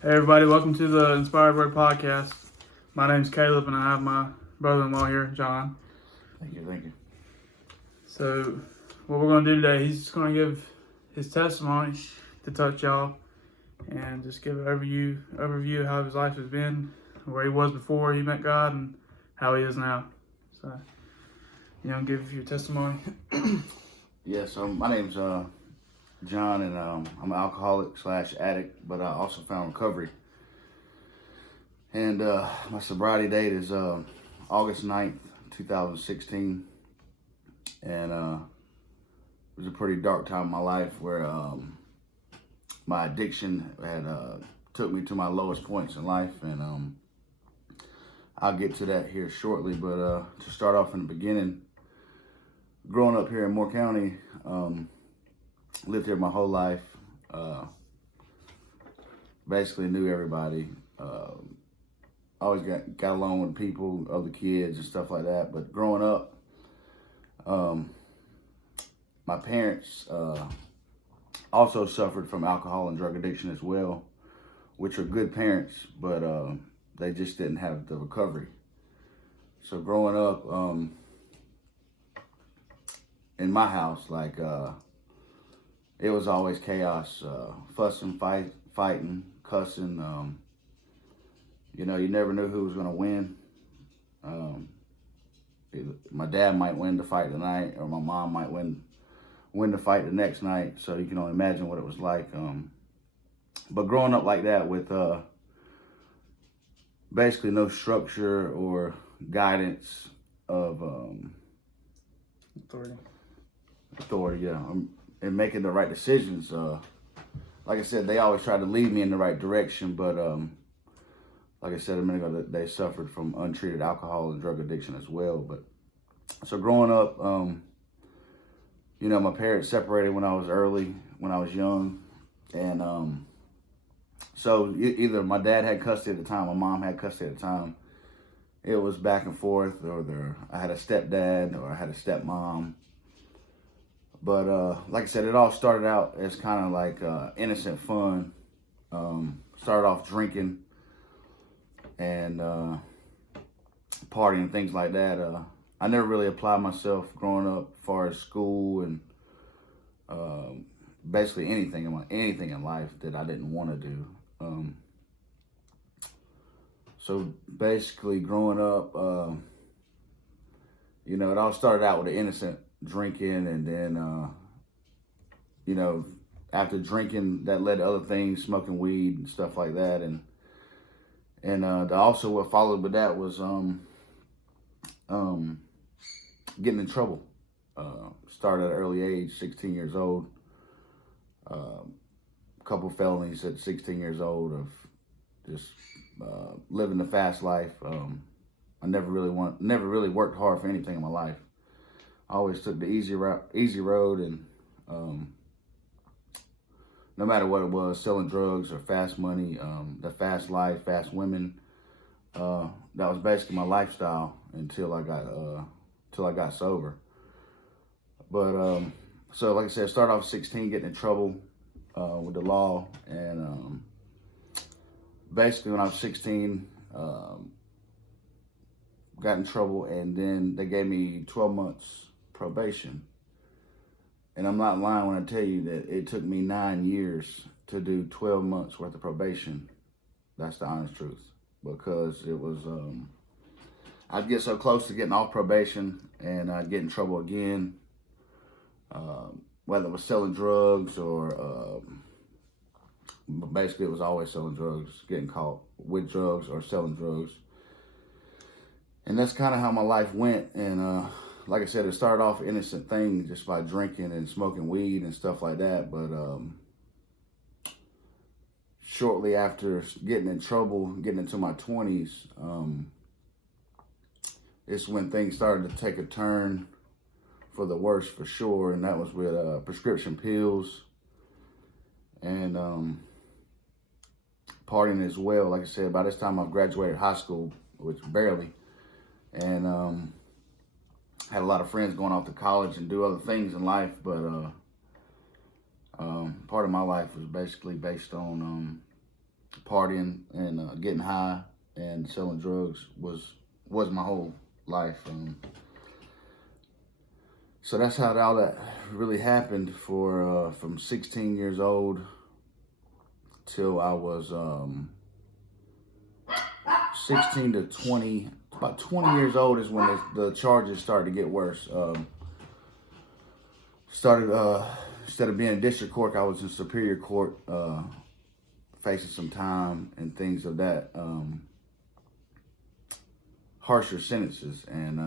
Hey everybody, welcome to the Inspired Word Podcast. My name's Caleb and I have my brother-in-law here, John. Thank you. So what we're going to do today, he's just going to give his testimony to touch y'all and just give an overview of how his life has been, where he was before he met God and how he is now. So, give your testimony. My name's John, and I'm an alcoholic/addict, but I also found recovery. And my sobriety date is August 9th, 2016. And it was a pretty dark time in my life where my addiction had took me to my lowest points in life. And I'll get to that here shortly. But to start off in the beginning, growing up here in Moore County, lived here my whole life. Basically knew everybody. Always got along with people, other kids and stuff like that. But growing up, my parents also suffered from alcohol and drug addiction as well, which are good parents, but they just didn't have the recovery. So growing up in my house, it was always chaos, fussing, fighting, cussing. You never knew who was going to win. My dad might win the fight tonight, or my mom might win the fight the next night. So you can only imagine what it was like. But growing up like that with basically no structure or guidance of authority, and making the right decisions. Like I said, they always tried to lead me in the right direction, but like I said a minute ago, they suffered from untreated alcohol and drug addiction as well. But so growing up, my parents separated when I was young, and so either my dad had custody at the time, my mom had custody at the time. It was back and forth, or I had a stepdad or I had a stepmom. But like I said, it all started out as kind of like innocent fun. Started off drinking and partying, things like that. I never really applied myself growing up as far as school and basically anything in life that I didn't want to do. So basically growing up, it all started out with an innocent drinking, and then after drinking, that led to other things, smoking weed and stuff like that. And also what followed with that was getting in trouble. Started at an early age, 16 years old. A couple felonies at 16 years old of just living the fast life. I never really worked hard for anything in my life. I always took the easy road, and no matter what it was, selling drugs or fast money, the fast life, fast women, that was basically my lifestyle until I got sober. But so like I said, started off 16, getting in trouble with the law, and basically when I was 16, got in trouble, and then they gave me 12 months probation. And I'm not lying when I tell you that it took me 9 years to do 12 months worth of probation. That's the honest truth. Because it was, I'd get so close to getting off probation and I'd get in trouble again. Whether it was selling drugs or, basically it was always selling drugs, getting caught with drugs or selling drugs. And that's kind of how my life went. And like I said, it started off innocent things just by drinking and smoking weed and stuff like that. But shortly after getting in trouble, getting into my 20s, it's when things started to take a turn for the worse, for sure. And that was with prescription pills and partying as well. Like I said, by this time I've graduated high school, which barely. And had a lot of friends going off to college and do other things in life, but part of my life was basically based on partying and getting high and selling drugs was my whole life. So that's how all that really happened for from 16 years old till I was 16 to 20. About 20 years old is when the charges started to get worse. Instead of being in district court, I was in superior court, facing some time and things of that, harsher sentences. And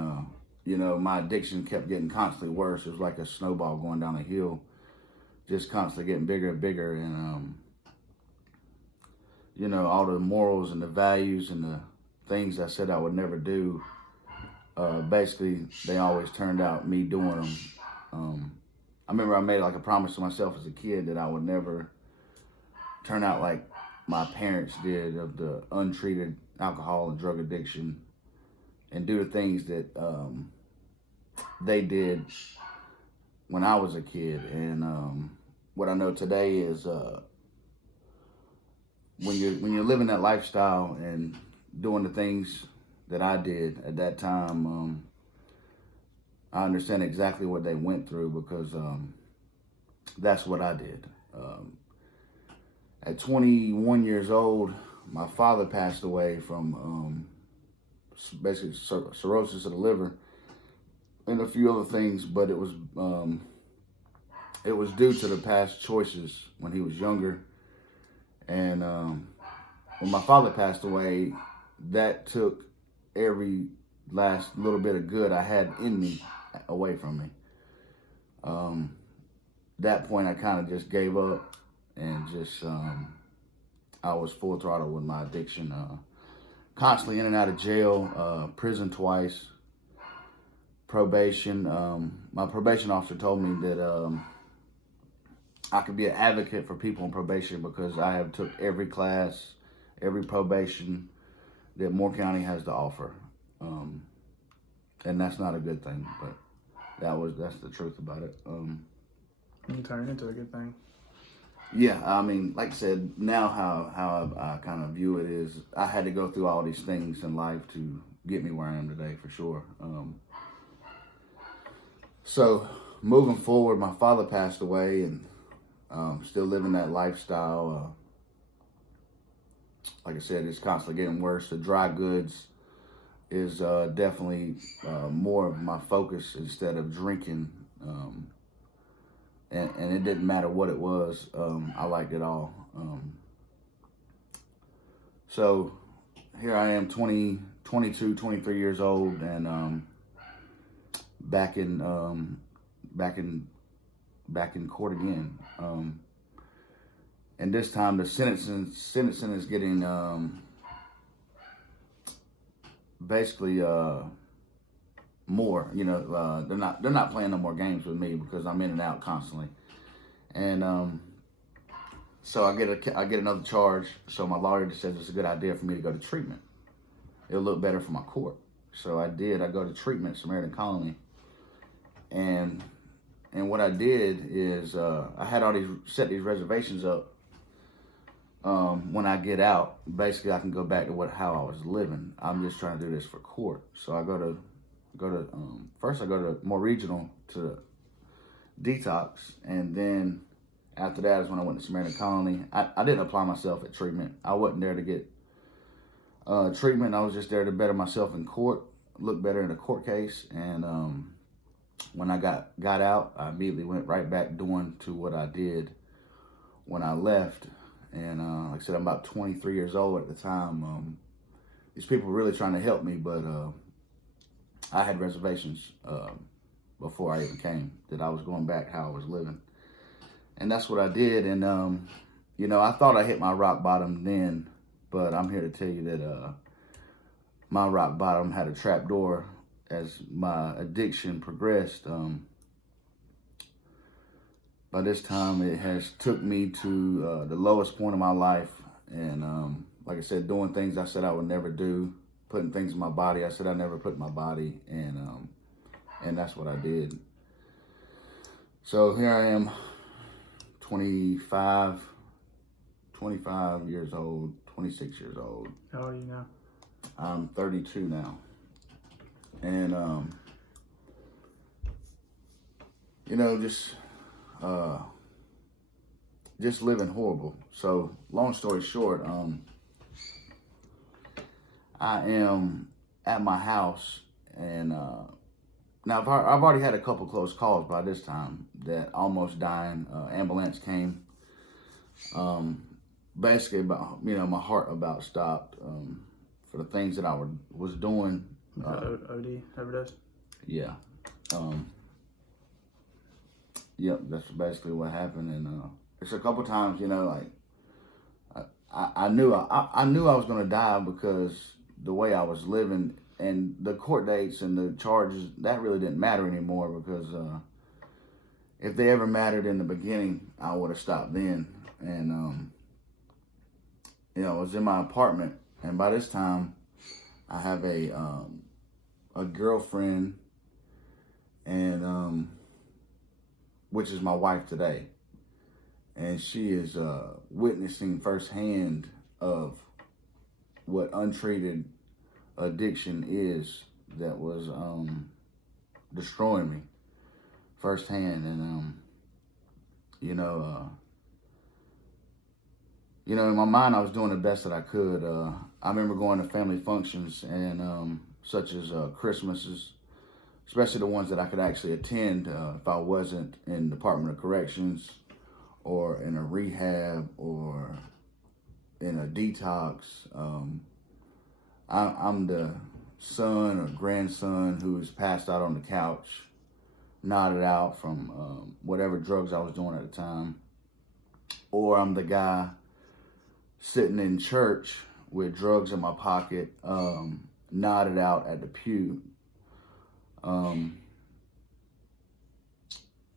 my addiction kept getting constantly worse. It was like a snowball going down a hill, just constantly getting bigger and bigger. And all the morals and the values and the things I said I would never do, basically they always turned out me doing them. I remember I made like a promise to myself as a kid that I would never turn out like my parents did, of the untreated alcohol and drug addiction, and do the things that they did when I was a kid. And what I know today is when you're living that lifestyle and doing the things that I did at that time, I understand exactly what they went through, because that's what I did. At 21 years old, my father passed away from basically cirrhosis of the liver and a few other things, but it was due to the past choices when he was younger. And when my father passed away, that took every last little bit of good I had in me away from me. That point, I kind of just gave up and just I was full throttle with my addiction. Constantly in and out of jail, prison twice, probation. My probation officer told me that I could be an advocate for people on probation because I have took every class, every probation that Moore County has to offer. And that's not a good thing, but that's the truth about it. You turn it into a good thing. Yeah, I mean, like I said, now how I kind of view it is I had to go through all these things in life to get me where I am today, for sure. So moving forward, my father passed away, and still living that lifestyle. Like I said, it's constantly getting worse. The dry goods is definitely more of my focus instead of drinking. And it didn't matter what it was. I liked it all. So here I am, 22, 23 years old, and back in court again. And this time the sentencing is getting basically more. They're not playing no more games with me because I'm in and out constantly. And so I get another charge. So my lawyer just says it's a good idea for me to go to treatment. It'll look better for my court. So I did. I go to treatment, Samaritan Colony. And what I did is I had set these reservations up. When I get out, basically I can go back to how I was living. I'm just trying to do this for court. So I go to first I go to more regional to detox, and then after that is when I went to Samaritan Colony. I didn't apply myself at treatment. I wasn't there to get treatment. I was just there to better myself in court, look better in a court case. And when I got out, I immediately went right back doing to what I did when I left. And like I said, I'm about 23 years old at the time. These people were really trying to help me, but I had reservations before I even came that I was going back how I was living. And that's what I did. And, I thought I hit my rock bottom then, but I'm here to tell you that my rock bottom had a trap door as my addiction progressed. By this time, it has took me to the lowest point of my life. And like I said, doing things I said I would never do, putting things in my body I said I never put in my body. And that's what I did. So here I am, 25 years old, 26 years old. How old are you now? I'm 32 now. And, you know, just living horrible. So, long story short, I am at my house, and now I've already had a couple close calls by this time that almost dying. Ambulance came. Basically, about, you know, my heart about stopped for the things that I was doing. OD, overdose. Yeah. Yep, that's basically what happened, and it's a couple times, you know, like I knew I knew I was gonna die because the way I was living, and the court dates and the charges, that really didn't matter anymore, because if they ever mattered in the beginning, I would have stopped then. And you know, I was in my apartment, and by this time, I have a girlfriend, and which is my wife today, and she is witnessing firsthand of what untreated addiction is, that was destroying me firsthand. And you know, in my mind, I was doing the best that I could. I remember going to family functions, and such as Christmases, especially the ones that I could actually attend if I wasn't in Department of Corrections or in a rehab or in a detox. I'm the son or grandson who was passed out on the couch, nodded out from whatever drugs I was doing at the time. Or I'm the guy sitting in church with drugs in my pocket, nodded out at the pew.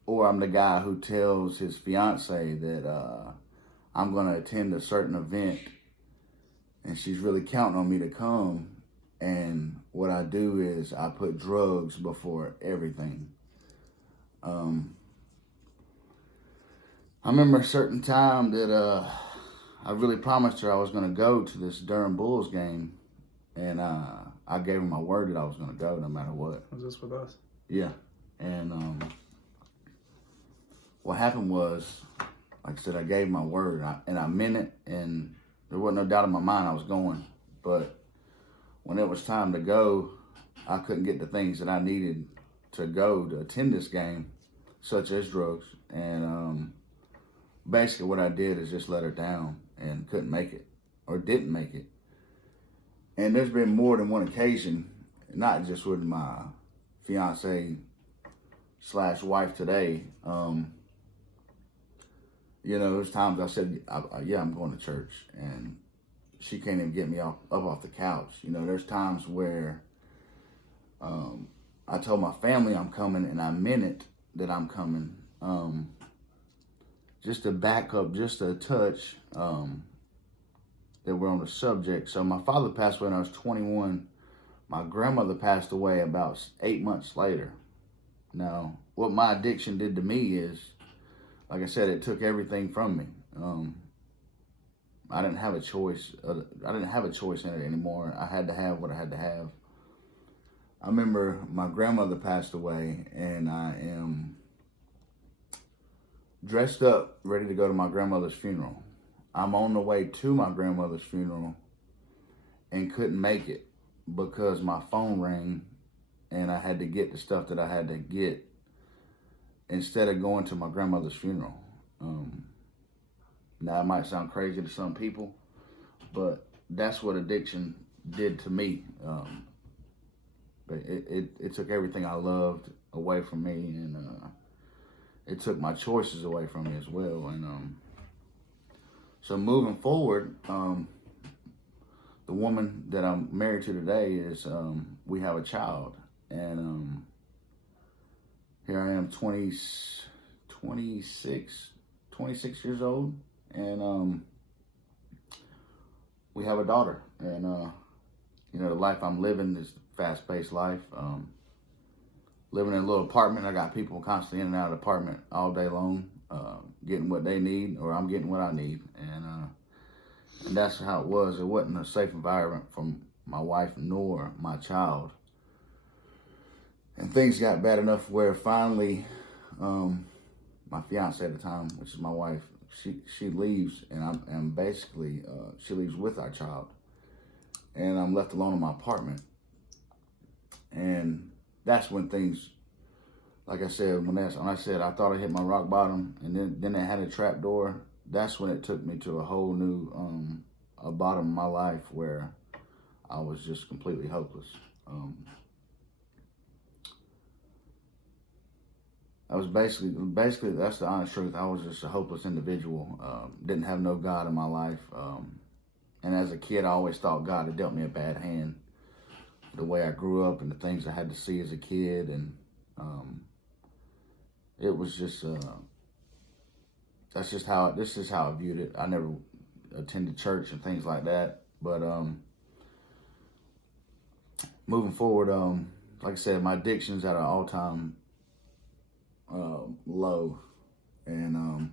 Or I'm the guy who tells his fiance that I'm going to attend a certain event, and she's really counting on me to come. And what I do is I put drugs before everything. I remember a certain time that I really promised her I was going to go to this Durham Bulls game, and I gave her my word that I was going to go no matter what. Was this with us? Yeah. And what happened was, like I said, I gave my word, and I meant it, and there wasn't no doubt in my mind I was going. But when it was time to go, I couldn't get the things that I needed to go to attend this game, such as drugs. And basically what I did is just let her down and couldn't make it, or didn't make it. And there's been more than one occasion, not just with my fiance / wife today. You know, there's times I said, yeah, I'm going to church, and she can't even get me up off the couch. You know, there's times where I told my family I'm coming, and I meant it that I'm coming. Just to back up just a touch, that we're on the subject. So my father passed away when I was 21. My grandmother passed away about 8 months later. Now, what my addiction did to me is, like I said, it took everything from me. I didn't have a choice. I didn't have a choice in it anymore. I had to have what I had to have. I remember my grandmother passed away, and I am dressed up, ready to go to my grandmother's funeral. I'm on the way to my grandmother's funeral and couldn't make it because my phone rang, and I had to get the stuff that I had to get instead of going to my grandmother's funeral. Now, it might sound crazy to some people, but that's what addiction did to me. But it took everything I loved away from me, and it took my choices away from me as well. And so moving forward, the woman that I'm married to today is, we have a child, and here I am, 26 years old, and we have a daughter. And you know, the life I'm living is fast-paced life. Living in a little apartment, I got people constantly in and out of the apartment all day long, getting what they need, or I'm getting what I need. And And that's how it was. It wasn't a safe environment for my wife nor my child. And things got bad enough where finally, my fiance at the time, which is my wife, she leaves, and I'm basically she leaves with our child, and I'm left alone in my apartment. And that's when things, like I said, when I said I thought I hit my rock bottom, and then it had a trap door. That's when it took me to a whole new a bottom of my life where I was just completely hopeless. I was basically that's the honest truth. I was just a hopeless individual. Didn't have no God in my life. And as a kid, I always thought God had dealt me a bad hand. The way I grew up and the things I had to see as a kid, and it was just this is how I viewed it. I never attended church and things like that, but moving forward, like I said, my addiction's at an all-time low, and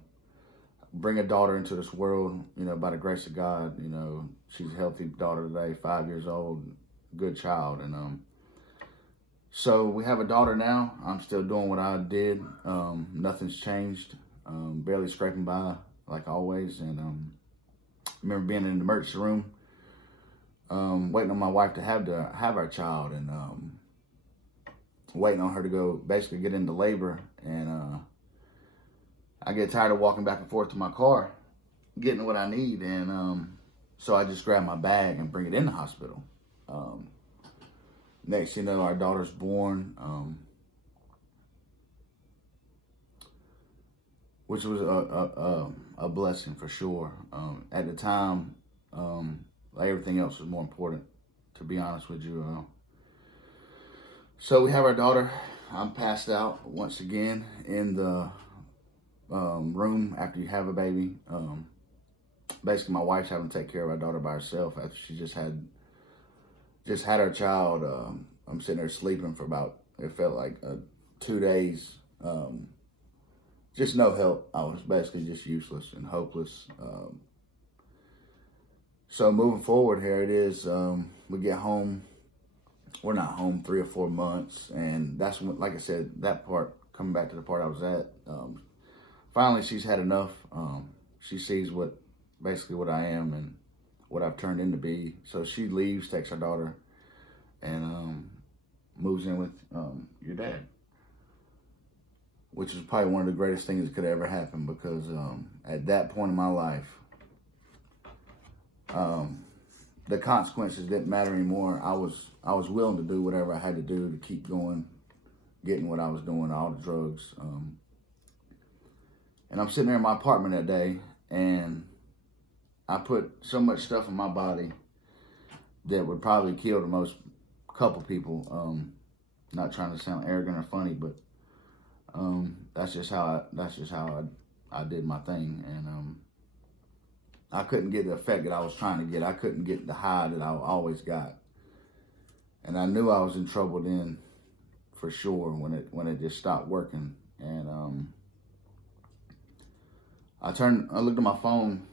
bring a daughter into this world, by the grace of God. She's a healthy daughter today, 5 years old, good child, and so we have a daughter now. I'm still doing what I did. Nothing's changed. Barely scraping by like always. And I remember being in the emergency room, waiting on my wife to have our child, and waiting on her to go basically get into labor. And I get tired of walking back and forth to my car, getting what I need, and so I just grab my bag and bring it in the hospital. Next, our daughter's born, which was a blessing for sure. At the time, everything else was more important, to be honest with you. So we have our daughter. I'm passed out once again in the room after you have a baby. Basically, my wife's having to take care of our daughter by herself after she just had her child. I'm sitting there sleeping for about, it felt like 2 days. Just no help. I was basically just useless and hopeless. So moving forward, here it is. We get home. We're not home 3 or 4 months. And that's when, like I said, that part, coming back to the part I was at, finally she's had enough. She sees basically what I am and what I've turned into be. So she leaves, takes her daughter, and moves in with your dad, which is probably one of the greatest things that could ever happen, because at that point in my life, the consequences didn't matter anymore. I was willing to do whatever I had to do to keep going, getting what I was doing, all the drugs. And I'm sitting there in my apartment that day, and I put so much stuff in my body that would probably kill the most couple people. Not trying to sound arrogant or funny, but that's just how I did my thing, and I couldn't get the effect that I was trying to get. I couldn't get the high that I always got, and I knew I was in trouble then, for sure, when it just stopped working. And I looked at my phone,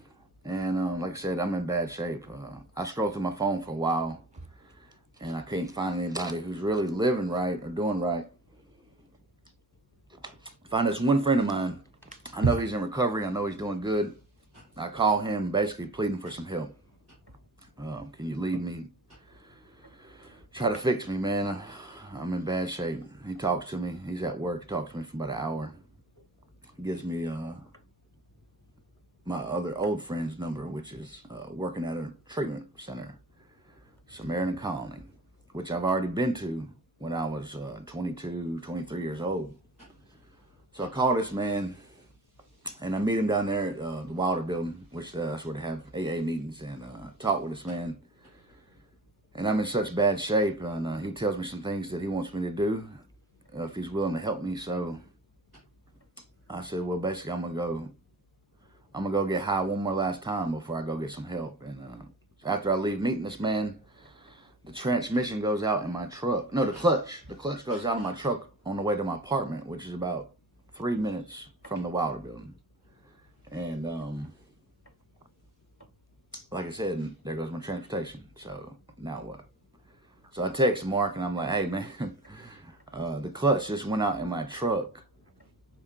and like I said, I'm in bad shape. I scrolled through my phone for a while, and I can't find anybody who's really living right or doing right. Find this one friend of mine. I know he's in recovery. I know he's doing good. I call him basically pleading for some help. Can you lead me? Try to fix me, man. I'm in bad shape. He talks to me. He's at work. He talks to me for about an hour. He gives me my other old friend's number, which is working at a treatment center, Samaritan Colony, which I've already been to when I was 22, 23 years old. So I call this man, and I meet him down there at the Wilder building, which that's where they have AA meetings, and talk with this man. And I'm in such bad shape, and he tells me some things that he wants me to do if he's willing to help me. So I said, well, basically, I'm gonna go get high one more last time before I go get some help. And after I leave meeting this man, the transmission goes out in my truck. No, the clutch goes out in my truck on the way to my apartment, which is about 3 minutes from the Wilder building. And like I said, there goes my transportation. So now what? So I text Mark and I'm like, hey man, the clutch just went out in my truck.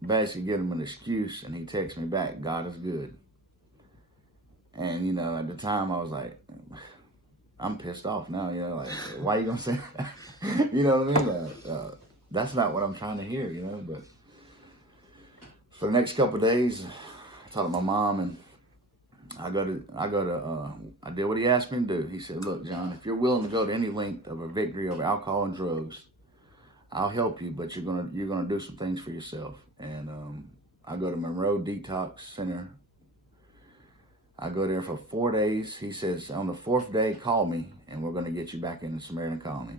Basically give him an excuse, and he texts me back, God is good. And you know, at the time I was like, I'm pissed off now, you know, like, why you gonna say that? You know what I mean? That's not what I'm trying to hear, you know. But for the next couple of days, I talked to my mom, and I did what he asked me to do. He said, look, John, if you're willing to go to any length of a victory over alcohol and drugs, I'll help you, but you're gonna do some things for yourself. And I go to Monroe Detox Center. I go there for 4 days. He says, on the 4th day, call me, and we're gonna get you back in the Samaritan colony.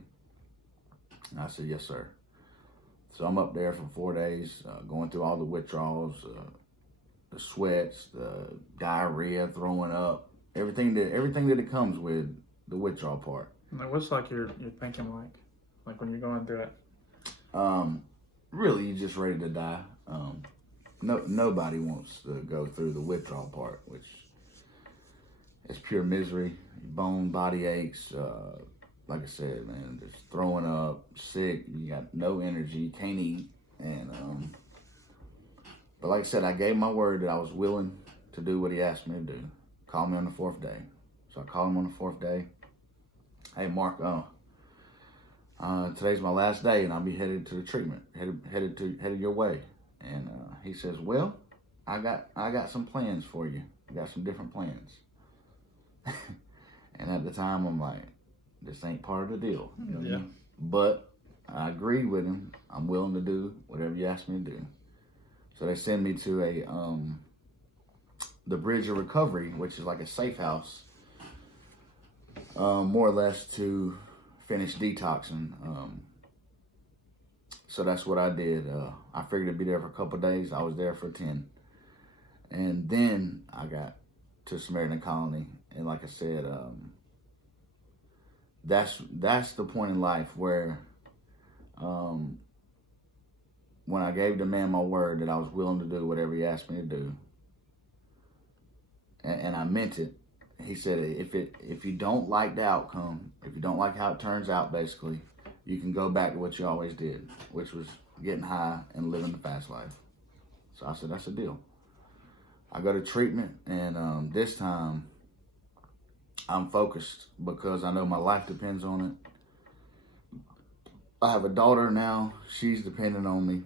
And I said, yes, sir. So I'm up there for 4 days, going through all the withdrawals, the sweats, the diarrhea, throwing up, everything that it comes with the withdrawal part. Like, what's like your thinking like when you're going through it? Really, you're just ready to die. Nobody wants to go through the withdrawal part, which is pure misery, bone, body aches. Like I said, man, just throwing up, sick. You got no energy, you can't eat, and but like I said, I gave my word that I was willing to do what he asked me to do. Call me on the 4th day. So I called him on the 4th day. Hey, Mark, today's my last day, and I'll be headed to the treatment, headed your way. And he says, well, I got some plans for you. I got some different plans. And at the time, I'm like, this ain't part of the deal. You know what I mean? But I agreed with him. I'm willing to do whatever you ask me to do. So they send me to the Bridge of Recovery, which is like a safe house, more or less to finish detoxing. So that's what I did. I figured it'd be there for a couple of days. I was there for 10. And then I got to Samaritan Colony. And like I said, that's the point in life where when I gave the man my word that I was willing to do whatever he asked me to do, and I meant it. He said, if you don't like the outcome, if you don't like how it turns out, basically, you can go back to what you always did, which was getting high and living the fast life. So I said, that's a deal. I go to treatment, and this time I'm focused because I know my life depends on it. I have a daughter now. She's dependent on me.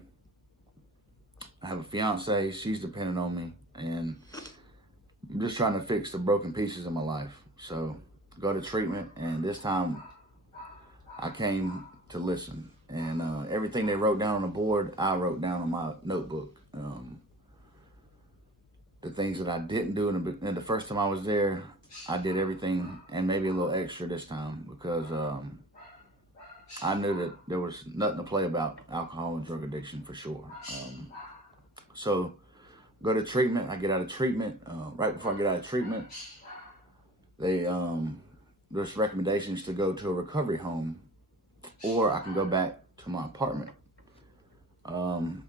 I have a fiance. She's dependent on me. And I'm just trying to fix the broken pieces of my life. So go to treatment, and this time I came to listen. And everything they wrote down on the board, I wrote down on my notebook. The things that I didn't do in the first time I was there, I did everything and maybe a little extra this time because I knew that there was nothing to play about alcohol and drug addiction for sure. So go to treatment. I get out of treatment. Right before I get out of treatment, there's recommendations to go to a recovery home, or I can go back to my apartment. Some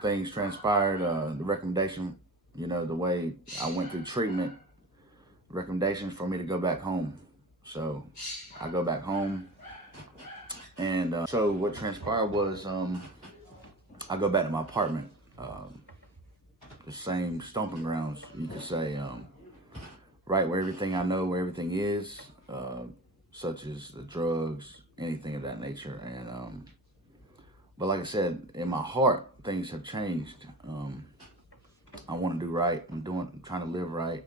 things transpired. The recommendation, you know, the way I went through treatment, recommendations for me to go back home. So I go back home, and so what transpired was I go back to my apartment. The same stomping grounds, you could say, right where everything I know, where everything is, such as the drugs, anything of that nature. And but like I said, in my heart, things have changed. I want to do right. I'm trying to live right.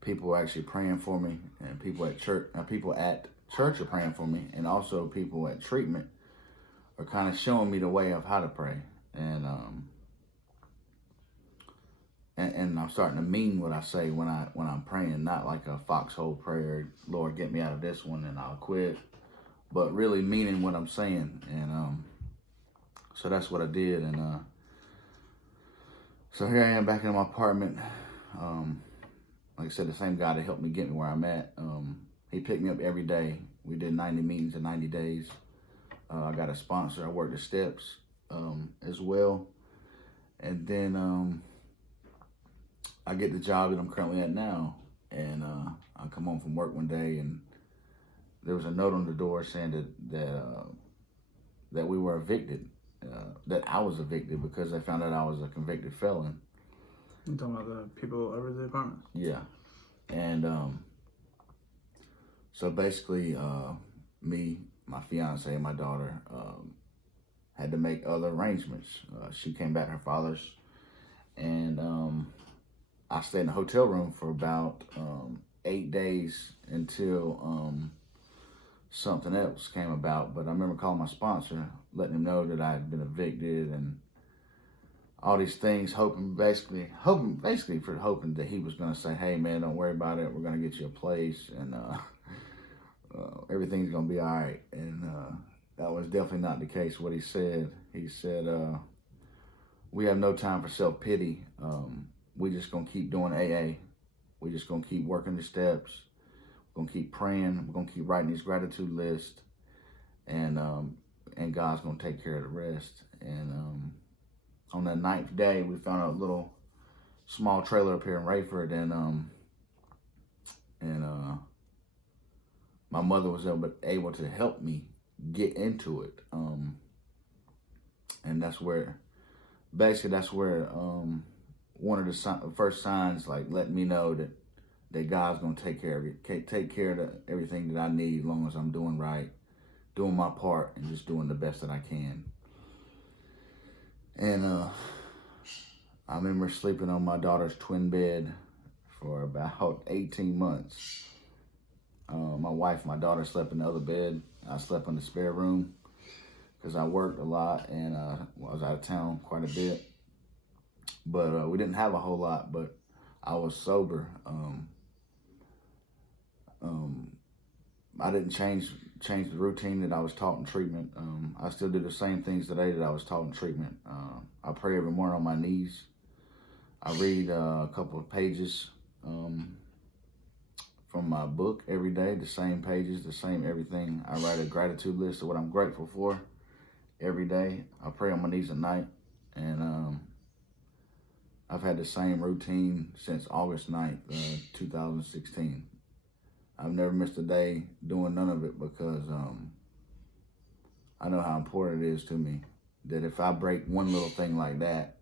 People are actually praying for me, and people at church are praying for me, and also people at treatment are kind of showing me the way of how to pray. And I'm starting to mean what I say when I'm praying, not like a foxhole prayer, Lord, get me out of this one and I'll quit, but really meaning what I'm saying. And so that's what I did. And so here I am back in my apartment. Like I said, the same guy that helped me get me where I'm at, he picked me up every day. We did 90 meetings in 90 days. I got a sponsor. I worked the steps as well. And then I get the job that I'm currently at now. And I come home from work one day, and there was a note on the door saying that we were evicted, that I was evicted because they found out I was a convicted felon. You talking about the people over the apartment? Yeah. And so basically, me, my fiance, and my daughter had to make other arrangements. She came back to her father's, and I stayed in a hotel room for about 8 days until something else came about. But I remember calling my sponsor, letting him know that I had been evicted and all these things, hoping that he was going to say, hey man, don't worry about it, we're going to get you a place, and everything's going to be all right. And that was definitely not the case. What he said, we have no time for self-pity. We just going to keep doing AA. We just going to keep working the steps. We're going to keep praying. We're going to keep writing these gratitude lists, and God's going to take care of the rest. And on the 9th day, we found a little small trailer up here in Rayford, and my mother was able to help me get into it. And that's where one of the first signs, like, letting me know that God's gonna take care of it, take care of everything that I need, as long as I'm doing right, doing my part, and just doing the best that I can. And I remember sleeping on my daughter's twin bed for about 18 months. My wife, my daughter slept in the other bed. I slept in the spare room because I worked a lot, and I was out of town quite a bit. But we didn't have a whole lot, but I was sober. I didn't change the routine that I was taught in treatment. I still do the same things today that I was taught in treatment. I pray every morning on my knees. I read a couple of pages from my book every day, the same pages, the same everything. I write a gratitude list of what I'm grateful for every day. I pray on my knees at night, and I've had the same routine since August 9th, 2016. I've never missed a day doing none of it because I know how important it is to me that if I break one little thing like that,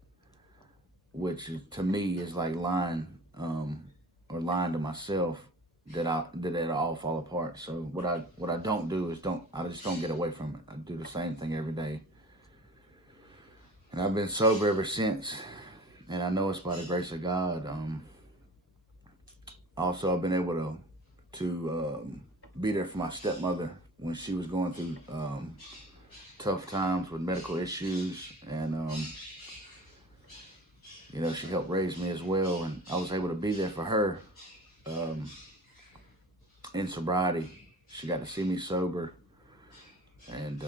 which to me is like lying to myself, that it'll all fall apart. So what I don't do is I just don't get away from it. I do the same thing every day, and I've been sober ever since. And I know it's by the grace of God. Also, I've been able to be there for my stepmother when she was going through tough times with medical issues, and she helped raise me as well, and I was able to be there for her in sobriety. She got to see me sober, and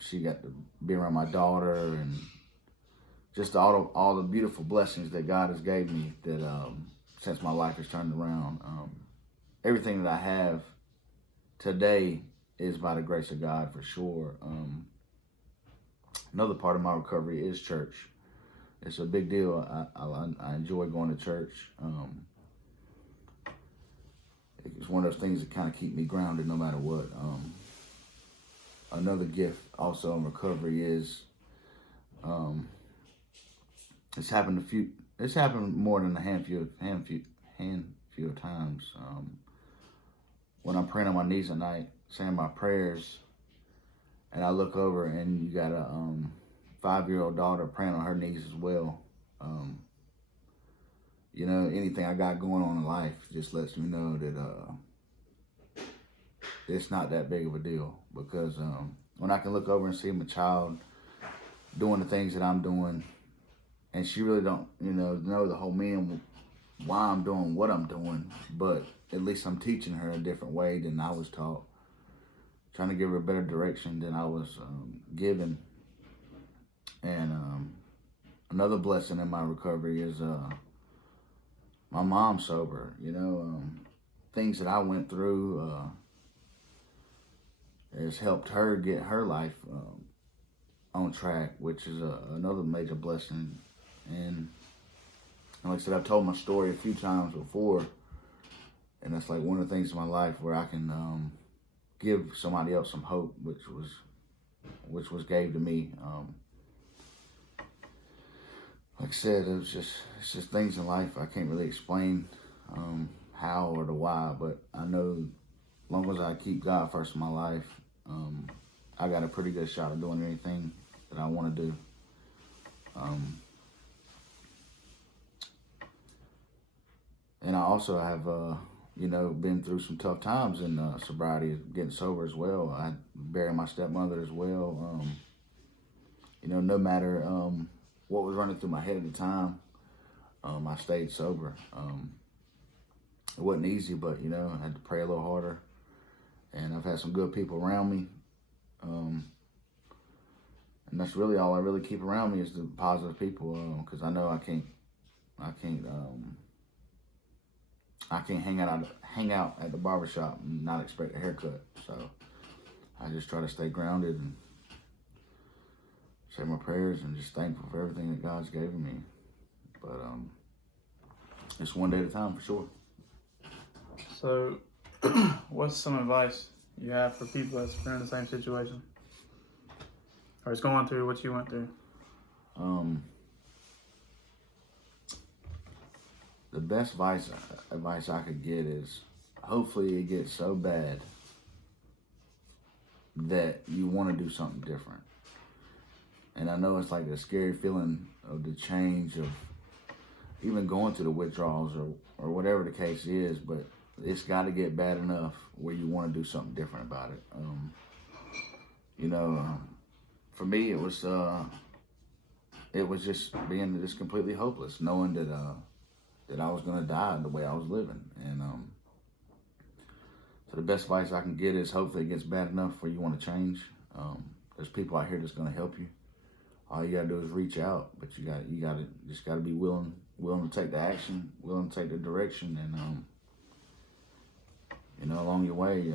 she got to be around my daughter, and just all the beautiful blessings that God has gave me that since my life has turned around. Everything that I have today is by the grace of God, for sure. Another part of my recovery is church. It's a big deal. I enjoy going to church. It's one of those things that kind of keep me grounded no matter what. Another gift also in recovery is it's happened more than a handful of times. When I'm praying on my knees at night, saying my prayers, and I look over and you got a 5-year-old daughter praying on her knees as well. Anything I got going on in life just lets me know that it's not that big of a deal, because when I can look over and see my child doing the things that I'm doing, and she really don't, know the whole meaning why I'm doing what I'm doing, but at least I'm teaching her a different way than I was taught, trying to give her a better direction than I was given. And another blessing in my recovery is my mom's sober. Things that I went through has helped her get her life on track, which is another major blessing. And like I said, I've told my story a few times before, And that's like one of the things in my life where I can give somebody else some hope, which was gave to me. Like I said, it's just things in life I can't really explain how or the why, but I know as long as I keep God first in my life, I got a pretty good shot of doing anything that I want to do. And I also have, been through some tough times in sobriety, getting sober as well. I buried my stepmother as well. No matter what was running through my head at the time, I stayed sober. It wasn't easy, but, I had to pray a little harder. And I've had some good people around me. And that's really all I really keep around me is the positive people, because I know I can't hang out at the barbershop and not expect a haircut. So I just try to stay grounded and say my prayers and just thankful for everything that God's given me. But it's one day at a time for sure. So, what's some advice you have for people that's been in the same situation, or is going through what you went through? The best advice I could get is hopefully it gets so bad that you want to do something different. And I know it's like a scary feeling of the change of even going through the withdrawals or whatever the case is, but it's got to get bad enough where you want to do something different about it. For me, it was just being just completely hopeless, knowing that I was going to die the way I was living. And so the best advice I can get is hopefully it gets bad enough where you want to change. There's people out here that's going to help you. All you got to do is reach out, but you got to be willing to take the action, willing to take the direction. And along your way,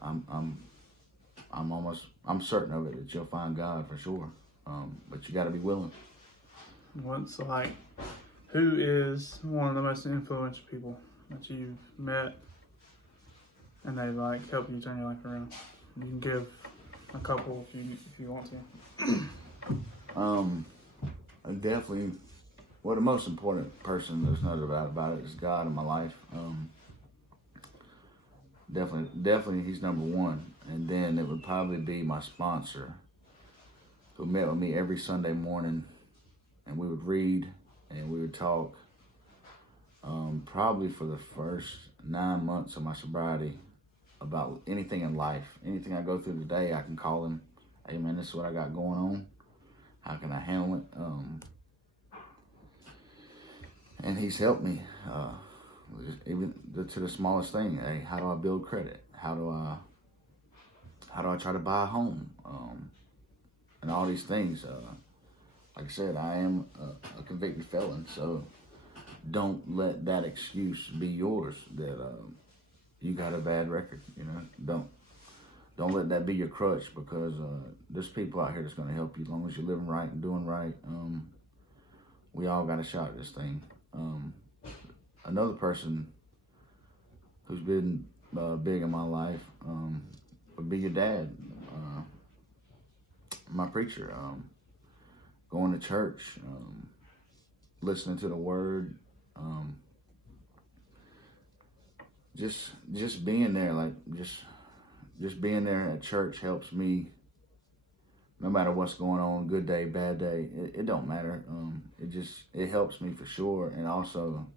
I'm certain of it that you'll find God for sure. But you got to be willing. Who is one of the most influential people that you've met and they help you turn your life around? You can give a couple if you want to. Definitely. Well, the most important person, there's no doubt about it, is God in my life. Definitely, he's number one. And then it would probably be my sponsor, who met with me every Sunday morning, and we would read and we would talk. Probably for the first 9 months of my sobriety, about anything in life, anything I go through today, I can call him. Hey man, this is what I got going on. How can I handle it? And he's helped me, even to the smallest thing. Hey, how do I build credit? How do I try to buy a home? And all these things. Like I said, I am a convicted felon, so don't let that excuse be yours that you got a bad record. Don't let that be your crutch, because there's people out here that's going to help you as long as you're living right and doing right. We all got a shot at this thing. Another person who's been big in my life would be your dad, my preacher. Going to church, listening to the word, just being there, just being there at church helps me. No matter what's going on, good day, bad day, it don't matter. It helps me for sure. And also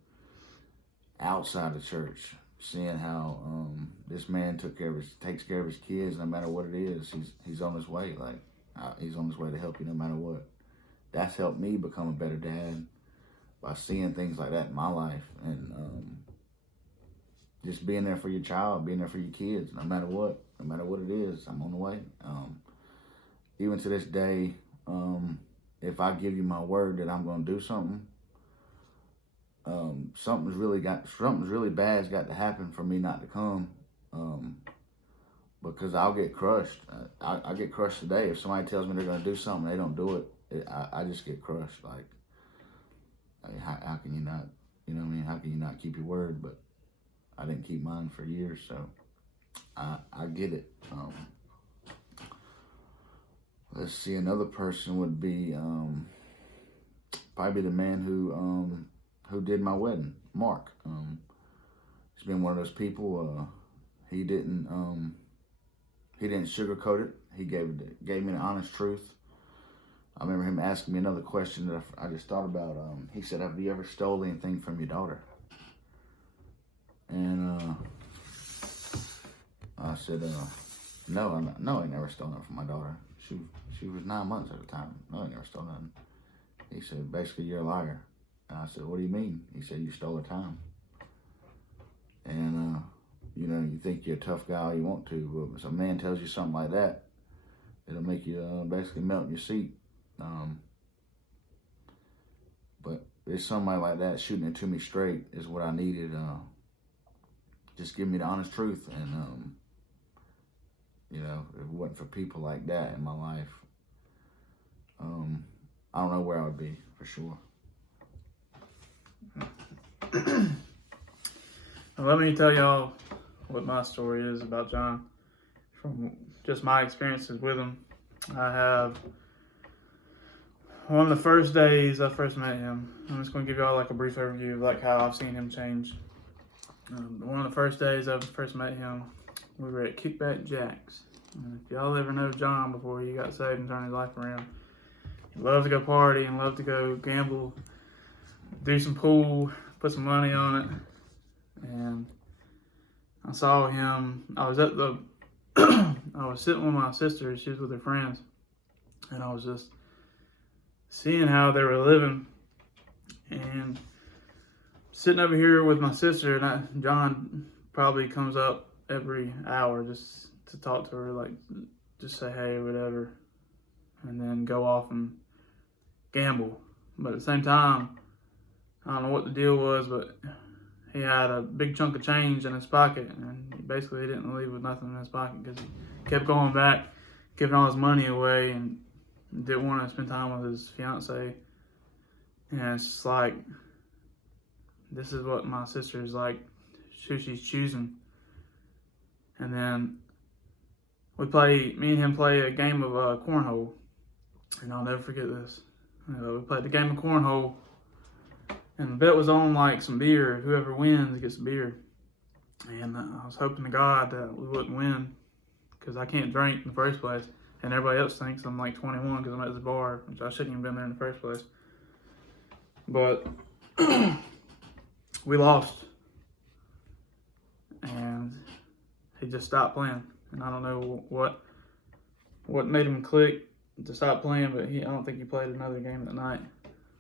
outside of church, seeing how this man takes care of his kids, no matter what it is. He's on his way. He's on his way to help you no matter what. That's helped me become a better dad by seeing things like that in my life, and just being there for your child, being there for your kids, no matter what it is. I'm on the way. Even to this day, if I give you my word that I'm going to do something, something's really bad's got to happen for me not to come, because I'll get crushed. I get crushed today. If somebody tells me they're going to do something, they don't do it. I just get crushed. How can you not? How can you not keep your word? But I didn't keep mine for years, so I get it. Let's see, another person would be probably the man who did my wedding, Mark. He's been one of those people. He didn't sugarcoat it. He gave me the honest truth. I remember him asking me another question that I just thought about. He said, "Have you ever stole anything from your daughter?" And I said, "No, I never stole nothing from my daughter. She was 9 months at the time. No, I never stole nothing." He said, "Basically, you're a liar." And I said, "What do you mean?" He said, "You stole her time." And you think you're a tough guy all you want to, but if a man tells you something like that, it'll make you basically melt in your seat. But there's somebody like that shooting it to me straight is what I needed. Just give me the honest truth. And, if it wasn't for people like that in my life, I don't know where I would be, for sure. Let me tell y'all what my story is about John. From just my experiences with him, I have one of the first days I first met him. I'm just going to give y'all like a brief overview of like how I've seen him change. One of the first days I first met him, we were at Kickback Jack's. And if y'all ever know John before he got saved and turned his life around, he loved to go party and loved to go gamble, do some pool, put some money on it. And I saw him, I was sitting with my sister, she was with her friends, and I was just seeing how they were living, and sitting over here with my sister, and John probably comes up every hour just to talk to her, like just say hey or whatever, and then go off and gamble. But at the same time, I don't know what the deal was, but he had a big chunk of change in his pocket, and he basically didn't leave with nothing in his pocket because he kept going back, giving all his money away, and didn't want to spend time with his fiance. And it's just like, this is what my sister is like, who she's choosing. And then me and him play a game of cornhole, and I'll never forget this. We played the game of cornhole, and the bet was on like some beer. Whoever wins gets some beer. And I was hoping to God that we wouldn't win, because I can't drink in the first place. And everybody else thinks I'm like 21 because I'm at this bar, which I shouldn't even been there in the first place. But we lost. And he just stopped playing. And I don't know what made him click to stop playing, but I don't think he played another game that night.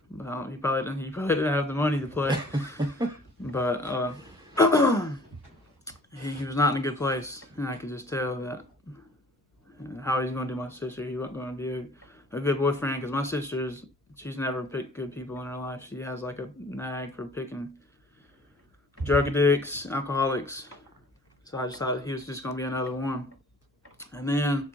But he probably didn't have the money to play. But he was not in a good place, and I could just tell that how he's going to do my sister. He wasn't going to be a good boyfriend, because my sister's, she's never picked good people in her life. She has like a nag for picking drug addicts, alcoholics. So I just thought he was just going to be another one. And then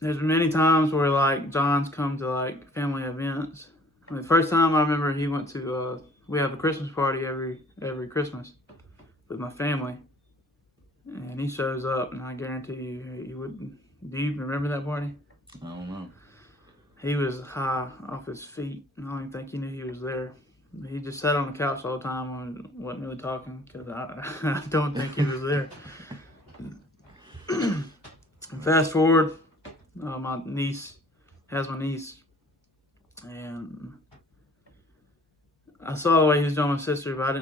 there's been many times where like John's come to like family events. The first time I remember he went to, we have a Christmas party every Christmas with my family. And he shows up, and I guarantee you he wouldn't. Do you remember that party? I don't know. He was high off his feet, and I don't even think he knew he was there. He just sat on the couch all the time and wasn't really talking, because I don't think he was there. Fast forward, my niece has my niece, and I saw the way he was doing my sister, but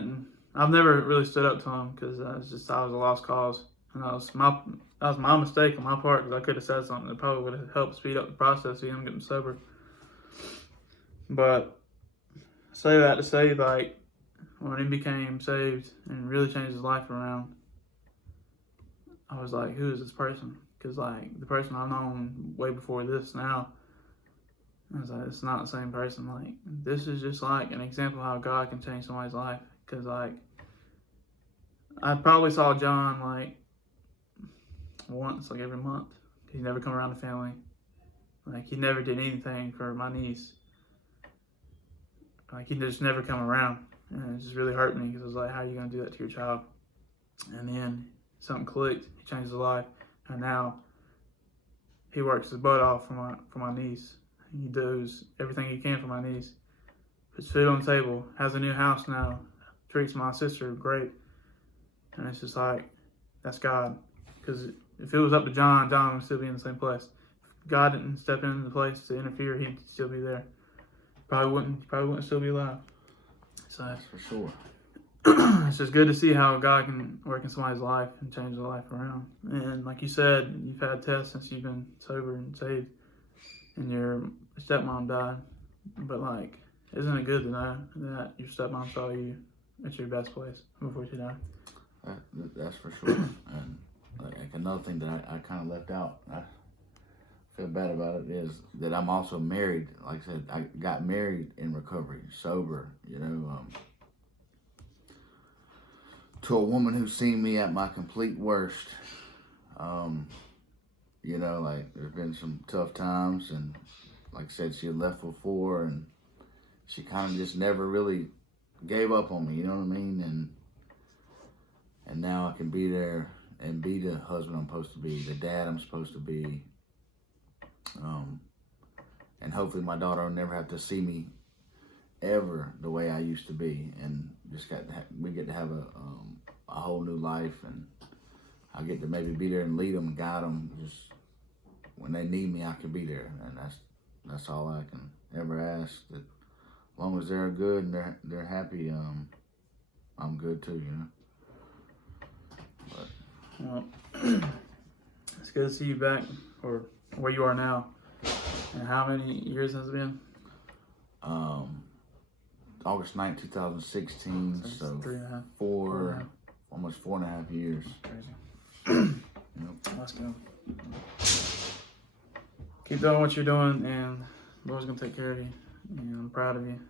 I've never really stood up to him, because I was a lost cause, and that was my mistake on my part, because I could have said something that probably would have helped speed up the process of him getting sober. But I say that to say, like, when he became saved and really changed his life around, I was like, who is this person? Because like the person I've known way before this now, I was like, it's not the same person. Like, this is just like an example of how God can change somebody's life. Because like, I probably saw John like once, like every month. He never come around the family. Like, he never did anything for my niece. Like, he just never come around. And it just really hurt me because I was like, how are you going to do that to your child? And then something clicked. He changed his life. And now he works his butt off for my niece. He does everything he can for my niece. Puts food on the table. Has a new house now. Treats my sister great. And it's just like, that's God. Because if it was up to John would still be in the same place. If God didn't step into the place to interfere, he'd still be there. Probably wouldn't still be alive. So That's for sure. It's just good to see how God can work in somebody's life and change their life around. And like you said, you've had tests since you've been sober and saved, and your stepmom died. But like, isn't it good to know that your stepmom saw you at your best place before she died? That's for sure. And like another thing that I kind of left out, I feel bad about it, is that I'm also married. Like I said, I got married in recovery, sober, to a woman who's seen me at my complete worst. Like there's been some tough times, and like I said, she had left before, and she kind of just never really gave up on me, you know what I mean? And now I can be there and be the husband I'm supposed to be, the dad I'm supposed to be. And hopefully my daughter will never have to see me ever the way I used to be, and just we get to have a whole new life, and I get to maybe be there and lead them and guide them. Just when they need me, I can be there, and that's all I can ever ask. That as long as they're good and they're happy, I'm good too, But Well, it's good to see you back, or where you are now. And how many years has it been? August 9th, 2016, so 3.5. Almost 4.5 years. Crazy. Let's go. Keep doing what you're doing, and the Lord's going to take care of you. And I'm proud of you.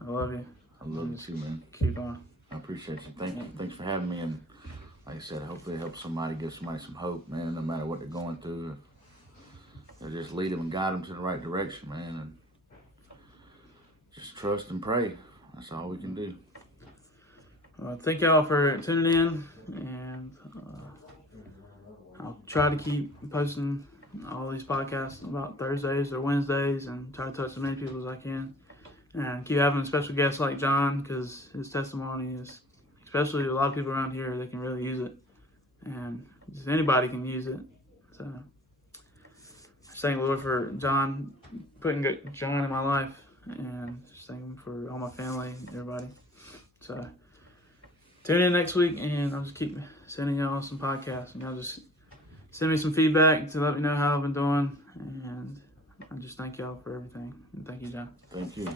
I love you. I love you too, man. Keep on. I appreciate you. Thanks for having me. And like I said, hopefully it helps somebody, give somebody some hope, man, no matter what they're going through. They'll just lead them and guide them to the right direction, man. And just trust and pray. That's all we can do. Thank y'all for tuning in, and I'll try to keep posting all these podcasts about Thursdays or Wednesdays, and try to touch as many people as I can, and keep having special guests like John, because his testimony is, especially a lot of people around here, they can really use it, and just anybody can use it. So I thank the Lord for John, putting John in my life, and just thank him for all my family, everybody. So tune in next week, and I'll just keep sending y'all some podcasts, and y'all just send me some feedback to let me know how I've been doing, and I just thank y'all for everything. And thank you, John. Thank you.